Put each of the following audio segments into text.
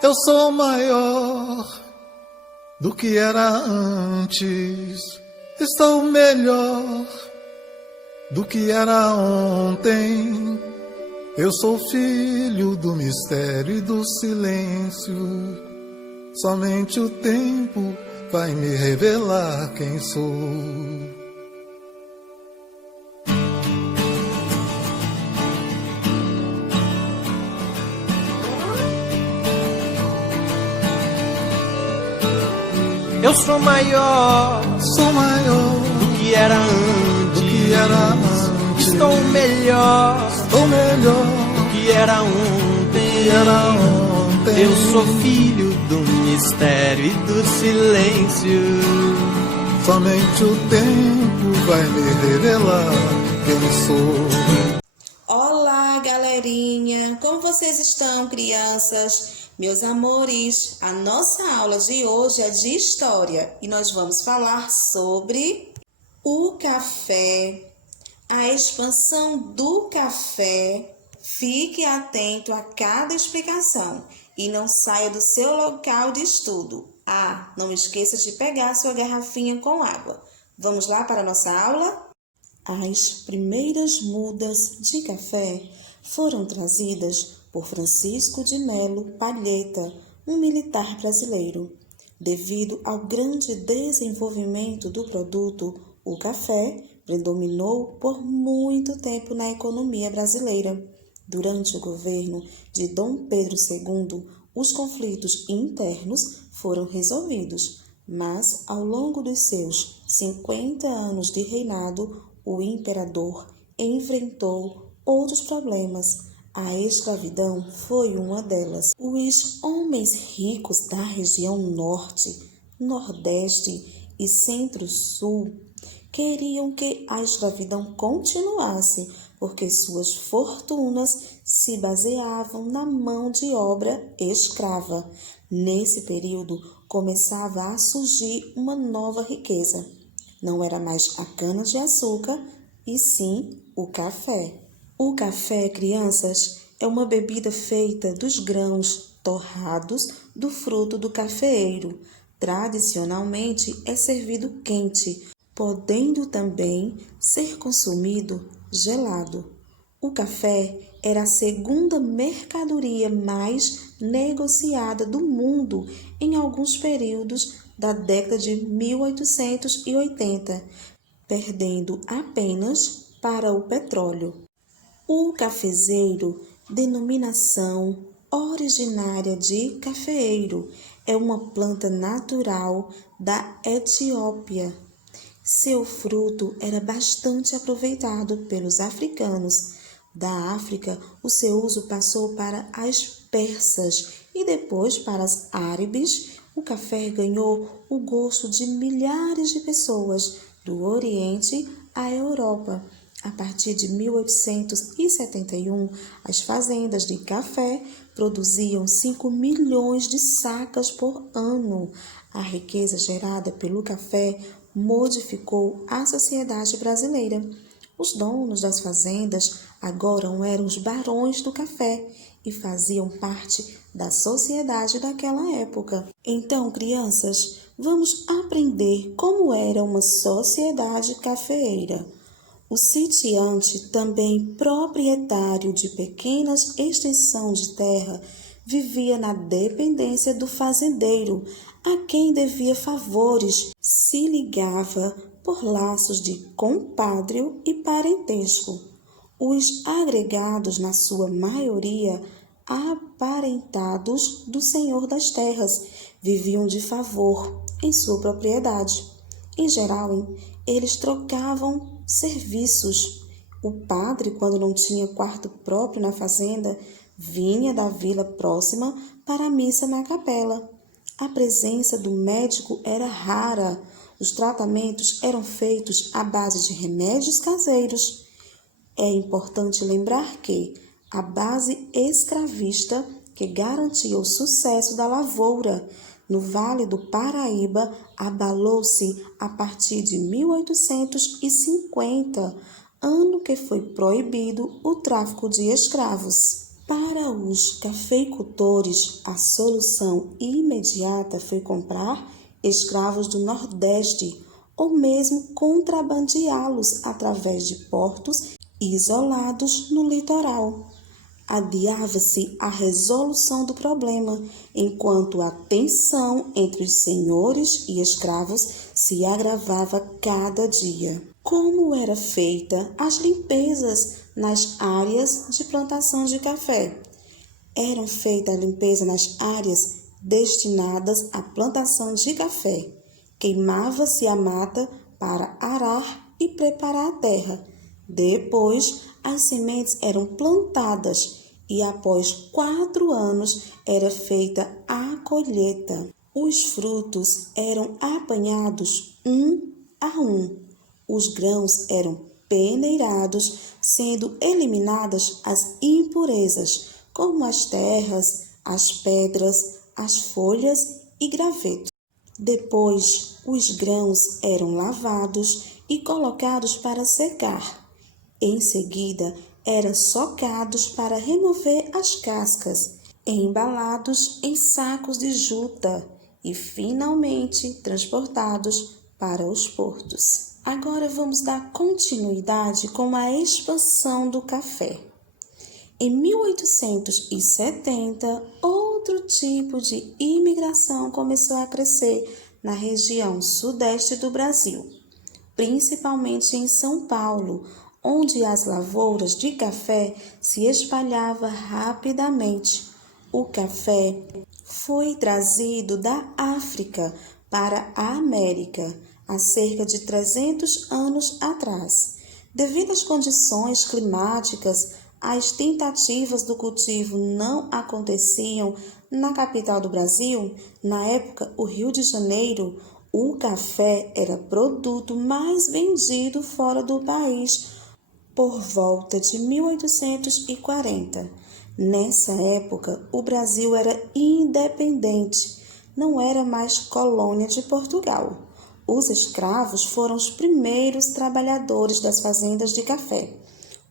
Eu sou maior do que era antes. Estou melhor do que era ontem. Eu sou filho do mistério e do silêncio. Somente o tempo vai me revelar quem sou. Eu sou maior do que era antes. Estou melhor do que era ontem. Eu sou filho do mistério e do silêncio. Somente o tempo vai me revelar quem sou. Olá, galerinha! Como vocês estão, crianças? Meus amores, a nossa aula de hoje é de história e nós vamos falar sobre o café, a expansão do café. Fique atento a cada explicação e não saia do seu local de estudo. Ah, não esqueça de pegar sua garrafinha com água. Vamos lá para a nossa aula? As primeiras mudas de café foram trazidas por Francisco de Melo Palheta, um militar brasileiro. Devido ao grande desenvolvimento do produto, o café predominou por muito tempo na economia brasileira. Durante o governo de Dom Pedro II, os conflitos internos foram resolvidos, mas ao longo dos seus 50 anos de reinado, o imperador enfrentou outros problemas. A escravidão foi uma delas. Os homens ricos da região norte, nordeste e centro-sul queriam que a escravidão continuasse, porque suas fortunas se baseavam na mão de obra escrava. Nesse período, começava a surgir uma nova riqueza. Não era mais a cana-de-açúcar, e sim o café. O café, crianças, é uma bebida feita dos grãos torrados do fruto do cafeeiro. Tradicionalmente é servido quente, podendo também ser consumido gelado. O café era a segunda mercadoria mais negociada do mundo em alguns períodos da década de 1880, perdendo apenas para o petróleo. O cafezeiro, denominação originária de cafeeiro, é uma planta natural da Etiópia. Seu fruto era bastante aproveitado pelos africanos. Da África, o seu uso passou para as persas e depois para as árabes. O café ganhou o gosto de milhares de pessoas do Oriente à Europa. A partir de 1871, as fazendas de café produziam 5 milhões de sacas por ano. A riqueza gerada pelo café modificou a sociedade brasileira. Os donos das fazendas agora eram os barões do café e faziam parte da sociedade daquela época. Então, crianças, vamos aprender como era uma sociedade cafeeira. O sitiante, também proprietário de pequenas extensões de terra, vivia na dependência do fazendeiro, a quem devia favores, se ligava por laços de compadrio e parentesco. Os agregados, na sua maioria, aparentados do senhor das terras, viviam de favor em sua propriedade. Em geral, eles trocavam serviços. O padre, quando não tinha quarto próprio na fazenda, vinha da vila próxima para a missa na capela. A presença do médico era rara. Os tratamentos eram feitos à base de remédios caseiros. É importante lembrar que a base escravista que garantia o sucesso da lavoura no Vale do Paraíba abalou-se a partir de 1850, ano que foi proibido o tráfico de escravos. Para os cafeicultores, a solução imediata foi comprar escravos do Nordeste ou mesmo contrabandeá-los através de portos isolados no litoral. Adiava-se a resolução do problema, enquanto a tensão entre os senhores e escravos se agravava cada dia. Como era feita as limpezas nas áreas de plantação de café? Eram feitas a limpeza nas áreas destinadas à plantação de café. Queimava-se a mata para arar e preparar a terra. Depois, as sementes eram plantadas e após 4 anos era feita a colheita. Os frutos eram apanhados um a um. Os grãos eram peneirados, sendo eliminadas as impurezas, como as terras, as pedras, as folhas e gravetos. Depois, os grãos eram lavados e colocados para secar. Em seguida, eram socados para remover as cascas, embalados em sacos de juta e, finalmente, transportados para os portos. Agora vamos dar continuidade com a expansão do café. Em 1870, outro tipo de imigração começou a crescer na região sudeste do Brasil, principalmente em São Paulo, onde as lavouras de café se espalhavam rapidamente. O café foi trazido da África para a América há cerca de 300 anos atrás. Devido às condições climáticas, as tentativas do cultivo não aconteciam na capital do Brasil. Na época, o Rio de Janeiro, o café era produto mais vendido fora do país por volta de 1840. Nessa época, o Brasil era independente, não era mais colônia de Portugal. Os escravos foram os primeiros trabalhadores das fazendas de café.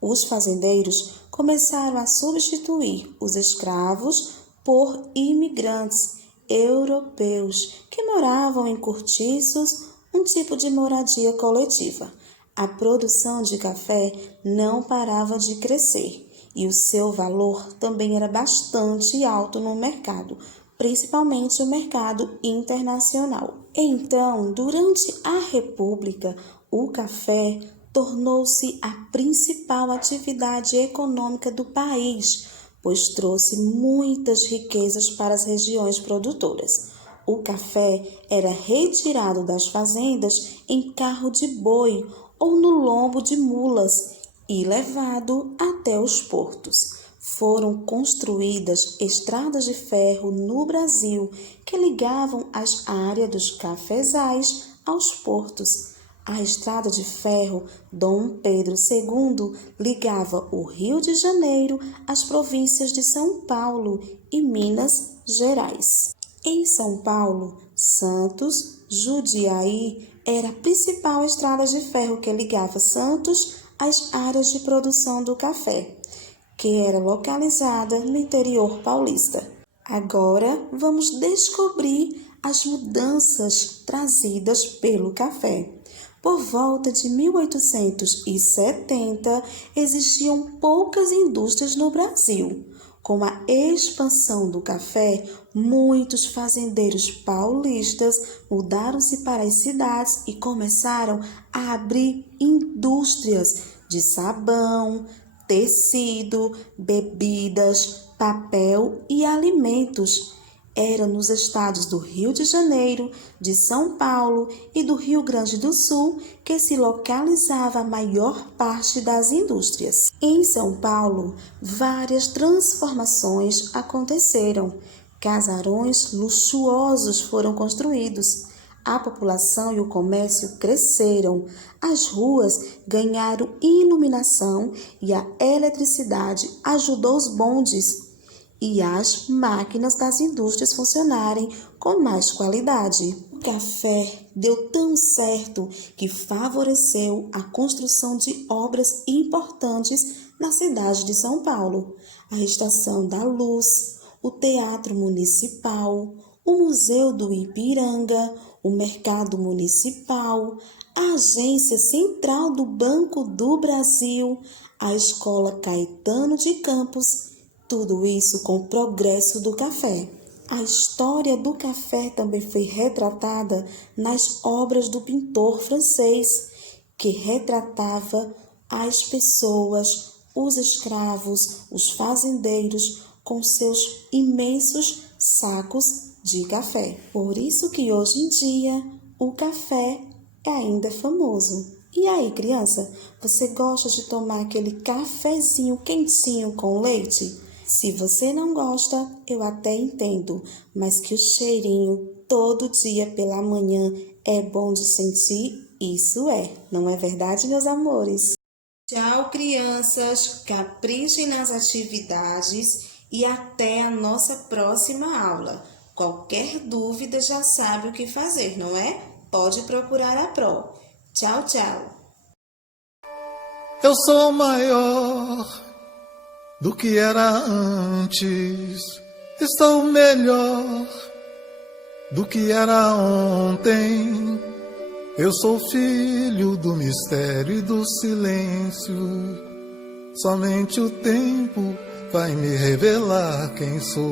Os fazendeiros começaram a substituir os escravos por imigrantes europeus que moravam em cortiços, um tipo de moradia coletiva. A produção de café não parava de crescer e o seu valor também era bastante alto no mercado, principalmente o mercado internacional. Então, durante a República, o café tornou-se a principal atividade econômica do país, pois trouxe muitas riquezas para as regiões produtoras. O café era retirado das fazendas em carro de boi ou no lombo de mulas e levado até os portos. Foram construídas estradas de ferro no Brasil que ligavam as áreas dos cafezais aos portos. A estrada de ferro Dom Pedro II ligava o Rio de Janeiro às províncias de São Paulo e Minas Gerais. Em São Paulo, Santos, Jundiaí era a principal estrada de ferro que ligava Santos às áreas de produção do café, que era localizada no interior paulista. Agora vamos descobrir as mudanças trazidas pelo café. Por volta de 1870, existiam poucas indústrias no Brasil. Com a expansão do café, muitos fazendeiros paulistas mudaram-se para as cidades e começaram a abrir indústrias de sabão, tecido, bebidas, papel e alimentos. Era nos estados do Rio de Janeiro, de São Paulo e do Rio Grande do Sul que se localizava a maior parte das indústrias. Em São Paulo, várias transformações aconteceram. Casarões luxuosos foram construídos. A população e o comércio cresceram. As ruas ganharam iluminação e a eletricidade ajudou os bondes e as máquinas das indústrias funcionarem com mais qualidade. O café deu tão certo que favoreceu a construção de obras importantes na cidade de São Paulo, a Estação da Luz, o Teatro Municipal, o Museu do Ipiranga, o Mercado Municipal, a Agência Central do Banco do Brasil, a Escola Caetano de Campos, tudo isso com o progresso do café. A história do café também foi retratada nas obras do pintor francês, que retratava as pessoas, os escravos, os fazendeiros, com seus imensos sacos de café. Por isso que hoje em dia o café é ainda famoso. E aí, criança, você gosta de tomar aquele cafezinho quentinho com leite? Se você não gosta, eu até entendo, mas que o cheirinho todo dia pela manhã é bom de sentir, isso não é verdade, meus amores? Tchau, crianças, caprichem nas atividades e até a nossa próxima aula. Qualquer dúvida já sabe o que fazer, não é? Pode procurar a Pro. Tchau, tchau. Eu sou maior do que era antes. Estou melhor do que era ontem. Eu sou filho do mistério e do silêncio. Somente o tempo vai me revelar quem sou.